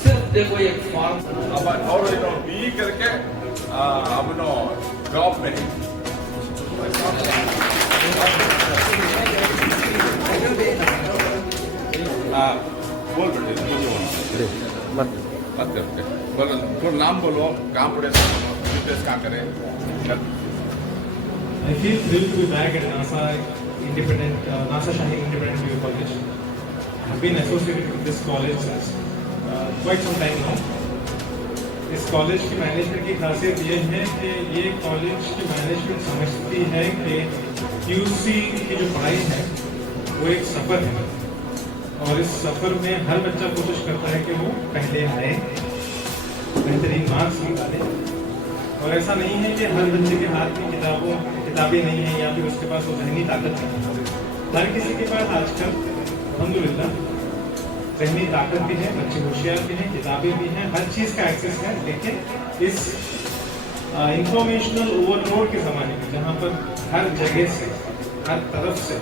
सिर्फ देखो ये फॉर्म अब और बी करके अब ड्रॉप में बोल बेटे मुझे बोलना मत करते बोलो थोड़ा नाम बोलो कहाँ पढ़े कहाँ करें I feel thrilled to be back at NASA NASA Shahin Independent Review College. I have been associated with this college since quite some time now. इस कॉलेज की मैनेजमेंट की खासियत ये है कि ये कॉलेज की मैनेजमेंट समझती है कि QC की जो पढ़ाई है वो एक सफ़र है और इस सफ़र में हर बच्चा कोशिश करता है कि वो पहले आए, बेहतरीन मार्क्स निकाले। और ऐसा नहीं है कि हर बच्चे के हाथ में किताबें नहीं हैं या फिर उसके पास वो ज़हनी ताकत नहीं है। हर किसी के पास आजकल अल्हम्दुलिल्लाह ज़हनी ताकत भी है, बच्चे होशियार भी हैं, किताबें भी हैं, हर चीज़ का एक्सेस है। लेकिन इस इंफॉर्मेशनल ओवरलोड के ज़माने में जहाँ पर हर जगह से हर तरफ से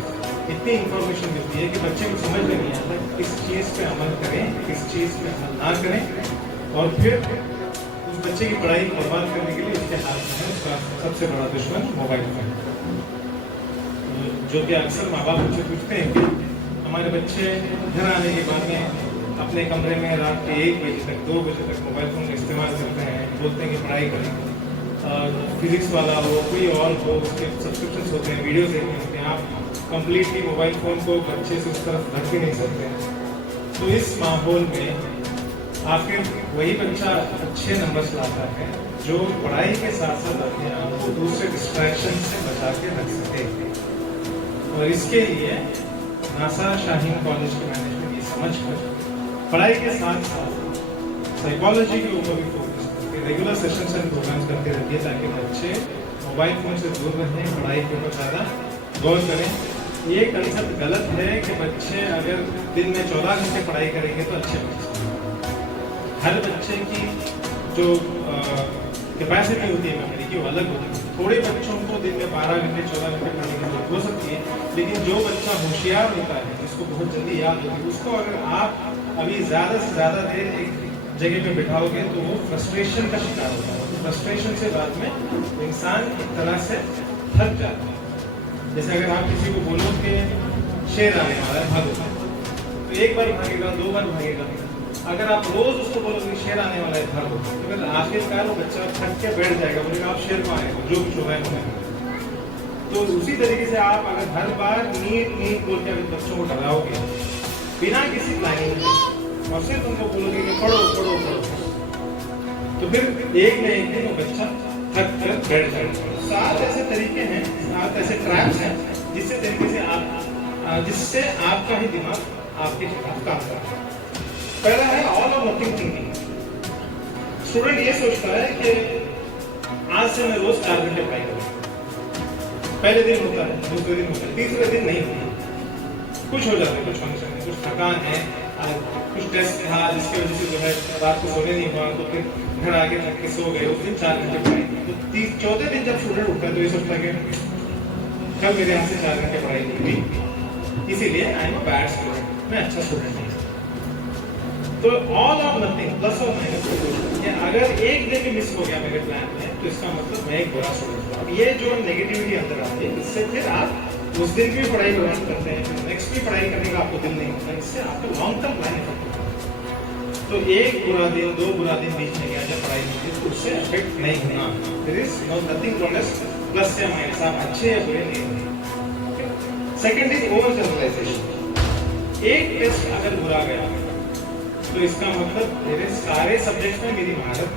इतनी इंफॉर्मेशन मिलती है कि बच्चे को समझ में नहीं आता किस चीज़ पे अमल करें, किस चीज़ पे अमल ना करें। और फिर उस बच्चे की पढ़ाई बर्बाद करने के लिए उसके हाथ में है उसका सबसे बड़ा दुश्मन मोबाइल फोन, जो कि अक्सर माँ बाप मुझसे पूछते हैं कि हमारे बच्चे घर आने के बाद में अपने कमरे में रात के 1 बजे तक 2 बजे तक मोबाइल फ़ोन का इस्तेमाल करते हैं, बोलते हैं कि पढ़ाई करें। फिजिक्स वाला हो कोई और हो उसके सब्सक्रिप्शन होते हैं, वीडियो देखने होते हैं, आप कम्प्लीटली मोबाइल फ़ोन को बच्चे से उस तरफ रख भी नहीं सकते। तो इस माहौल में आखिर वही बच्चा अच्छे नंबर्स लाता है जो पढ़ाई के साथ साथ अपने आप को दूसरे डिस्ट्रैक्शन से बचा के रख सके। और इसके लिए नासा शाहीन कॉलेज के मैनेजमेंट ये समझ कर पढ़ाई के साथ साथ साइकोलॉजी के ऊपर भी फोकस करके रेगुलर सेशंस एंड प्रोग्राम्स करते रहती है ताकि बच्चे मोबाइल फोन से दूर रहें, पढ़ाई के ऊपर ज़्यादा गौर करें। ये कंसेप्ट गलत है कि बच्चे अगर दिन में 14 घंटे पढ़ाई करेंगे तो अच्छे बच्चे। हर बच्चे की जो कैपेसिटी होती है मेमोरी की वो अलग होती है। थोड़े बच्चों को दिन में 12 घंटे 14 घंटे पढ़ने की जरूरत हो सकती है, लेकिन जो बच्चा होशियार होता है जिसको बहुत जल्दी याद होती है उसको अगर आप अभी ज़्यादा से ज़्यादा देर एक जगह पे बिठाओगे तो वो फ्रस्ट्रेशन का शिकार होता है। तो फ्रस्ट्रेशन से बाद में इंसान एक तरह से थक जाता है। जैसे अगर आप किसी को बोलो कि शेर आने वाला है भागो, तो एक बार भागेगा, 2 बार भागेगा। अगर आप रोज उसको बोलोगे शेर आने वाला है भागो, तो फिर आखिरकार वो बच्चा थक के बैठ जाएगा, बोलेगा आप शेर को आएगा जो कुछ होगा होगा। तो उसी तरीके से आप अगर हर बार नीट बोल के बच्चों को डराओगे बिना किसी प्लानिंग के और सिर्फ उनको बोलोगे कि पढ़ो पढ़ो पढ़ो, तो फिर एक न एक दिन वो बच्चा थक कर बैठ जाएगा। 7 ऐसे तरीके हैं, 7 ऐसे ट्रैप्स हैं जिससे आपका ही दिमाग आपके खिलाफ काम कर रहा है। पहला है ऑल और नथिंग थिंकिंग। स्टूडेंट ये सोचता है कि आज से मैं रोज 4 घंटे पढ़ाई करूंगा। पहले दिन होता है, दूसरे दिन होता है, तीसरे दिन नहीं होता। कुछ हो जाता है, कुछ फंक्शन है, कुछ थकान है, कुछ टेस्ट था जिसकी वजह से जो है रात को सोने नहीं हुआ, तो फिर घर आके थक के सो गए, उस दिन 4 घंटे पढ़ाई। तो चौथे दिन जब स्टूडेंट उठता है तो ये सोचता है कि कल मेरे यहाँ से 4 घंटे पढ़ाई नहीं हुई, इसीलिए I am a bad student, मैं अच्छा स्टूडेंट नहीं। तो ऑल और नथिंग, प्लस और माइनस, अगर एक डे भी मिस हो गया मेरे प्लान में तो इसका मतलब मैं एक बुरा स्टूडेंट हूँ। ये जो नेगेटिविटी अंदर आती है इससे फिर आप उस दिन भी पढ़ाई प्लान करते हैं, फिर नेक्स्ट भी पढ़ाई करने का आपको दिल नहीं होता, इससे आपको लॉन्ग टर्म प्लान करते हैं। तो एक बुरा दिन 2 बुरा दिन बीच में गया जब पढ़ाई नहीं की तो उससे अफेक्ट नहीं होना। There is no nothing wrong as plus या माइनस, आप अच्छे या बुरे नहीं होंगे। Second is over generalization. एक टेस्ट अगर बुरा गया तो इसका मतलब मेरे सारे सब्जेक्ट्स में मेरी महारत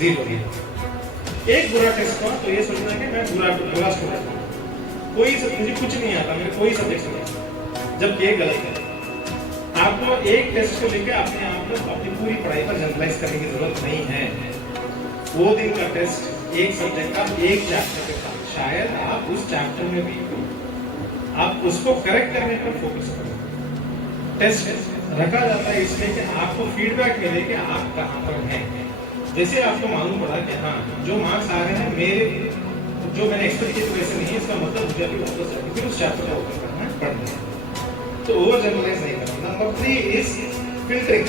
0 है। एक बुरा टेस्ट हुआ तो ये सोचना कि मैं बुरा स्टूडेंट हूँ, मुझे कुछ नहीं आता, मेरे कोई सब्जेक्ट नहीं, जबकि ये गलत है। आपको एक टेस्ट को लेकर अपने आप को अपनी पूरी पढ़ाई पर जनरलाइज करने की जरूरत नहीं है। वो दिन का टेस्ट एक सब्जेक्ट का एक चैप्टर के साथ, शायद आप उस चैप्टर में भी आप उसको करेक्ट करने पर फोकस करो। टेस्ट रखा जाता है इसलिए कि आपको फीडबैक मिले कि आप कहाँ पर हैं। जैसे आपको मालूम पड़ा कि हाँ जो मार्क्स आ रहे हैं मेरे जो मैंने एक्सपेक्ट किया वैसे नहीं है, इसका मतलब मुझे अभी वापस फिर उस चैप्टर को ओपन करना है, पढ़ना है। तो ओवर जनरलाइज नहीं करना। Number 3 is filtering.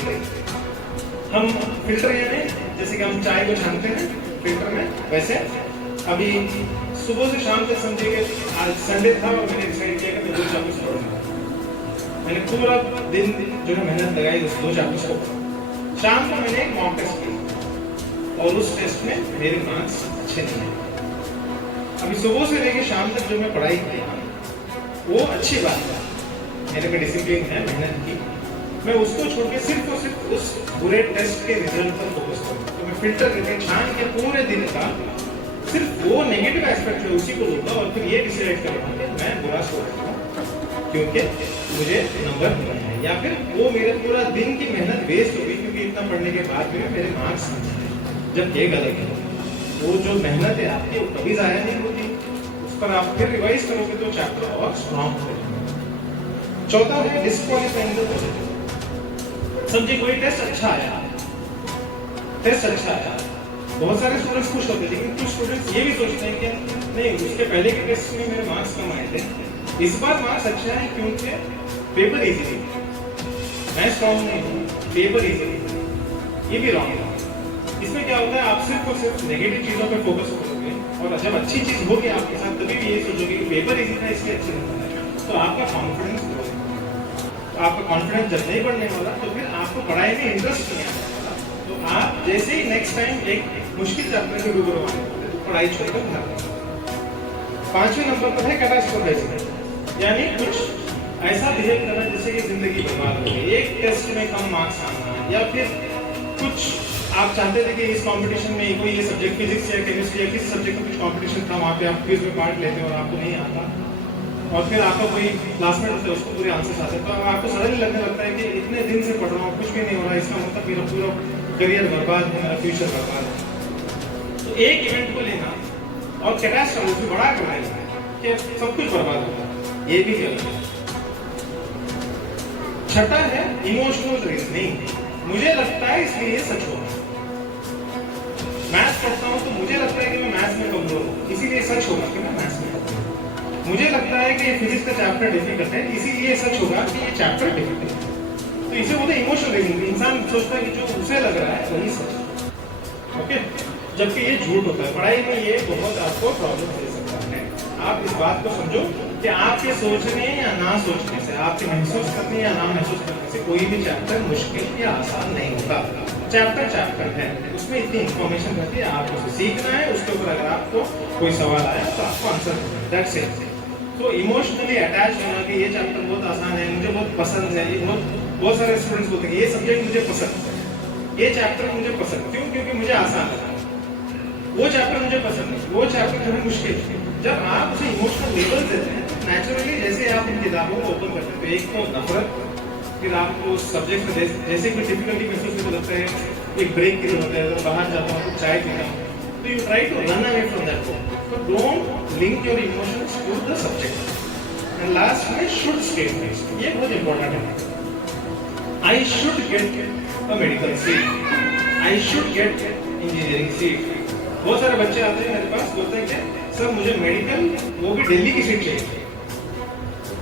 हम फिल्टर यानी जैसे कि हम चाय को छानते हैं फिल्टर में, वैसे अभी सुबह से शाम तक समझिए कि आज संडे था और मैंने डिसाइड किया कि मैं 2 चैप्टर्स पढ़ूंगा। मैंने पूरा दिन जो है मेहनत लगाई उस 2 चैप्टर्स को पढ़ा। शाम को मैंने एक मॉक टेस्ट किया और उस टेस्ट में मेरे मार्क्स अच्छे नहीं आए। अभी सुबह से लेकर शाम तक जो मैं पढ़ाई किया वो अच्छी बात है, मेरे में डिसिप्लिन है, मेहनत की। मैं उसको छोड़ के सिर्फ और सिर्फ उस पूरे टेस्ट के रिजल्ट पर फोकस करूँ। तो मैं फिल्टर करके छान के पूरे दिन का सिर्फ वो नेगेटिव एस्पेक्ट है उसी को लूंगा और फिर ये डिसाइड करूंगा कि मैं बुरा सोच रहा हूँ क्योंकि मुझे नंबर मिला है, या फिर वो मेरे पूरा दिन की मेहनत वेस्ट हो गई क्योंकि इतना पढ़ने के बाद भी मेरे मार्क्स नहीं आए। जब ये गलत है, वो जो मेहनत है आपकी वो कभी ज़ाया नहीं होती, उस पर आप फिर रिवाइज करोगे तो चैप्टर और स्ट्रॉन्ग होगा। चौथा है डिस्क्वालीफाइंग द पॉजिटिव। समझिए कोई टेस्ट अच्छा आया, बहुत सारे स्टूडेंट्स खुश होते हैं, लेकिन कुछ स्टूडेंट्स ये भी सोचते हैं कि नहीं उसके पहले के टेस्ट में मेरे मार्क्स कम आए थे, इस बार मार्क्स अच्छा है क्योंकि पेपर इजी थी, मैं स्ट्रॉन्ग नहीं हूँ, पेपर इजी थी। ये भी रॉन्ग है। इसमें क्या होता है, आप सिर्फ और सिर्फ नेगेटिव चीजों पर फोकस करोगे और जब अच्छी चीज होगी आपके साथ तभी भी ये सोचोगे कि पेपर इजी था इसलिए अच्छी नंबर है, तो आपका कॉन्फिडेंस ग्रो होगा। आपका कॉन्फिडेंस जब नहीं बढ़ने वाला तो फिर आपको पढ़ाई में इंटरेस्ट नहीं आने वाला। तो आप जैसे ही नेक्स्ट टाइम एक मुश्किल चैप्टर के रूबरू आने वाले तो पढ़ाई छोड़कर भाग देंगे। 5वें नंबर पर है कैटास्ट्रोफाइजिंग, यानी कुछ ऐसा बिहेव करना जैसे कि जिंदगी बर्बाद हो गई, एक टेस्ट में कम मार्क्स आना, या फिर कुछ आप चाहते थे कि इस कंपटीशन में कोई ये सब्जेक्ट फिजिक्स या केमिस्ट्री या किसी सब्जेक्ट का कुछ कंपटीशन था, वहाँ पे आप क्विज में पार्ट लेते और आपको नहीं आता, और फिर आपका कोई क्लासमेट होता है उसको पूरे आंसर्स आते हैं, तो आपको सडनली लगने लगता है कि इतने दिन से पढ़ रहा हूँ कुछ भी नहीं हो रहा है, इसका मतलब मेरा पूरा करियर बर्बाद है, मेरा फ्यूचर बर्बाद है। तो एक इवेंट को लेना और कैटास्ट्रोफी बड़ा करना है कि सब कुछ बर्बाद होगा, ये भी गलत है। छठा है इमोशनल रीजनिंग। मुझे लगता है इसलिए ये सच होगा। मैथ्स पढ़ता हूँ तो मुझे लगता है कि मैं मैथ्स में कमजोर हूँ, इसीलिए सच होगा कि मैं मैथ्स में कमजोर हूँ। मुझे लगता है कि फिजिक्स का चैप्टर डिफिकल्ट है, इसीलिए सच होगा कि ये चैप्टर डिफिकल्ट है। तो इसे बोलते हैं इमोशनल रीजनिंग। इंसान सोचता है कि जो उसे लग रहा है वही सच है, ओके, जबकि ये झूठ होता है। पढ़ाई में ये बहुत आपको प्रॉब्लम दे सकता है। आप इस बात को समझो कि आपके सोचने या ना सोचने से, आपके महसूस करने या ना महसूस करने से कोई भी चैप्टर मुश्किल या आसान नहीं होता। चैप्टर है, उसमें इतनी इंफॉर्मेशन रहती है, आपको उसे सीखना है, उसके ऊपर अगर आपको कोई सवाल आया तो आपको आंसर देना है, दैट्स इट। तो इमोशनली अटैच होना कि ये चैप्टर बहुत आसान है, मुझे बहुत पसंद है, ये बहुत सारे स्टूडेंट्स बोलते हैं ये सब्जेक्ट मुझे पसंद है, ये चैप्टर मुझे पसंद, क्यों? क्योंकि मुझे आसान लगा। वो चैप्टर मुझे पसंद है, वो चैप्टर जो है मुश्किल है। जब आप उसे इमोशनल लेवल देते हैं तो नेचुरली जैसे आप इन किताबों को ओपन करते हैं तो एक तो नफरत, फिर आपको सब्जेक्ट में जैसे कोई डिफिकल्टी महसूस होता है, एक ब्रेक की जरूरत है, अगर बाहर जाता हूँ चाय पीता हूँ, तो you try to run away from that book. So don't link your emotions to the subject. And last में should statements, ये बहुत important है। I should get a medical seat. I should get engineering seat. बहुत सारे बच्चे आते हैं मेरे पास, बोलते हैं कि सर मुझे मेडिकल, वो भी दिल्ली की सीट चाहिए।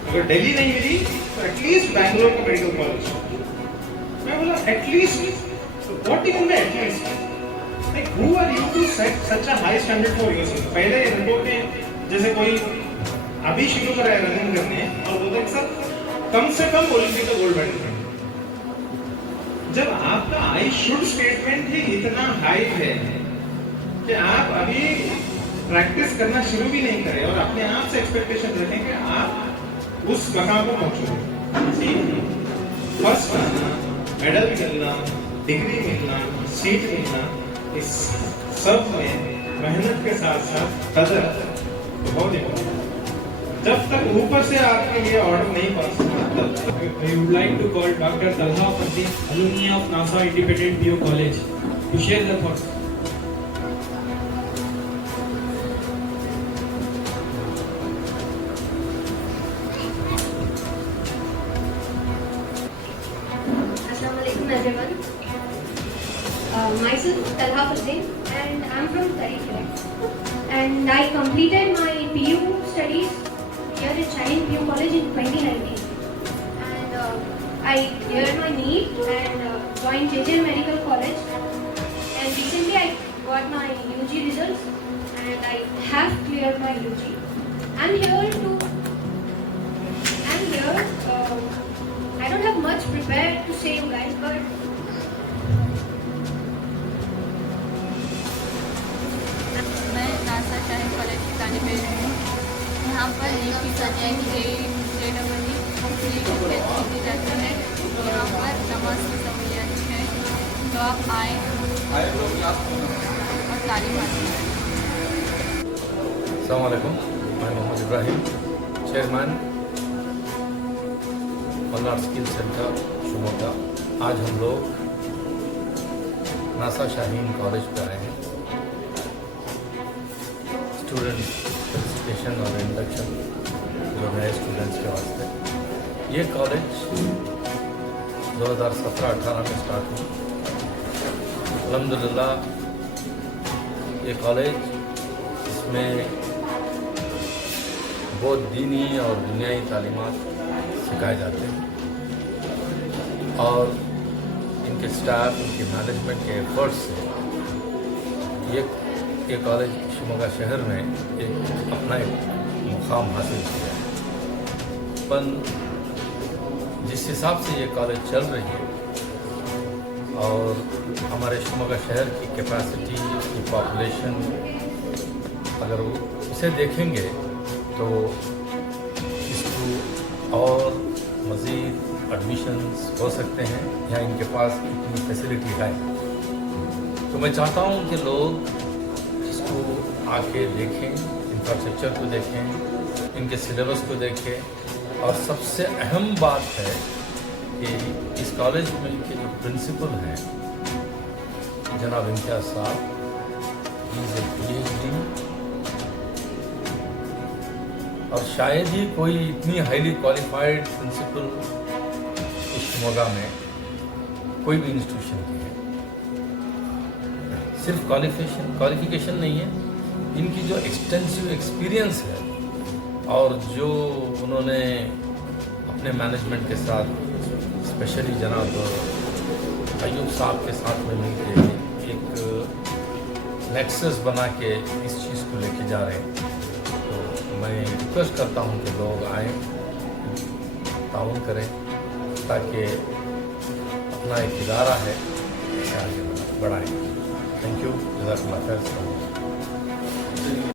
अगर दिल्ली नहीं मिली तो एटलीस्ट बैंगलोर का मेडिकल कॉलेज। मैं बोला at least, what do you mean at least? Like, who are you to set such a high standard for yourself? पहले रिपोर्ट में जैसे कोई अभी शुरू कर रहा है रनिंग करने और बोलता है सर कम से कम ओलंपिक का गोल्ड मेडल। जब आपका आई शुड स्टेटमेंट ही इतना हाई है कि आप अभी प्रैक्टिस करना शुरू भी नहीं करें और अपने आप से एक्सपेक्टेशन रखें कि आप उस मकाम पर पहुंचोगे। फर्स्ट आना, मेडल मिलना, डिग्री मिलना, सीट मिलना, इस सब में मेहनत के साथ साथ कदर तो बहुत इम्पोर्टेंट। जब तक ऊपर से आपके लिए ऑर्डर नहीं पास होगा तब तक। I would like to call Dr. Talha Fardeen, alumni of NASA Independent PU College, to share their thoughts. Assalamualaikum everyone. Myself Talha Fardeen and I'm from Tariq and I completed my PU studies here at Shining PU College in 2019. I cleared my NEET and joined JJ Medical College. And recently I got my UG results and I have cleared my UG. I'm here. I don't have much prepared to say you guys, but मैं NASA Shaheen college की तालिब इल्म हूँ। यहाँ पर NEET की तैयारी की जाती है। यहाँ पर नमाज की सहूलियत है, तो आप आए और तालीम हासिल करें। अस्सलाम वालेकुम, मैं Mohammad Ibrahim, chairman Malhar skill centre Shimoga. आज हम लोग नासा शाहीन कॉलेज पे आए हैं स्टूडेंट फेलिसिटेशन और इंडक्शन जो नए स्टूडेंट्स के वास्ते। ये कॉलेज 2017-18 में स्टार्ट हुई। अल्हम्दुलिल्लाह ये कॉलेज इसमें बहुत दीनी और दुनियाई तालीमात सिखाए जाते हैं और इनके स्टाफ, इनके मैनेजमेंट के एफर्ट्स से ये कॉलेज शिमोगा शहर में अपना एक मुकाम हासिल किया है। पर जिस हिसाब से ये कॉलेज चल रही है और हमारे शिमोगा शहर की कैपेसिटी, की पॉपुलेशन अगर उसे देखेंगे तो इसको और मज़ीद एडमिशन्स हो सकते हैं। यहाँ इनके पास इतनी फैसिलिटी है, तो मैं चाहता हूँ कि लोग इसको आके देखें, इंफ्रास्ट्रक्चर को देखें, इनके सिलेबस को देखें। और सबसे अहम बात है कि इस कॉलेज में के जो प्रिंसिपल हैं जनाब इम्तियाज़ साहब, ही इज़ ए PhD और शायद ही कोई इतनी हाईली क्वालिफाइड प्रिंसिपल इस शिमोगा में कोई भी इंस्टीट्यूशन की है। सिर्फ क्वालिफिकेशन नहीं है, इनकी जो एक्सटेंसिव एक्सपीरियंस है और जो उन्होंने अपने मैनेजमेंट के साथ, स्पेशली जनाब अयूब साहब के साथ में मिलकर एक नेक्सस बना के इस चीज़ को लेके जा रहे हैं। मैं रिक्वेस्ट करता हूं कि लोग आएँ, ताउन करें ताकि अपना एक इदारा है इसे आगे बढ़ाएँ। थैंक यू, जज़ाकल्लाह खैर।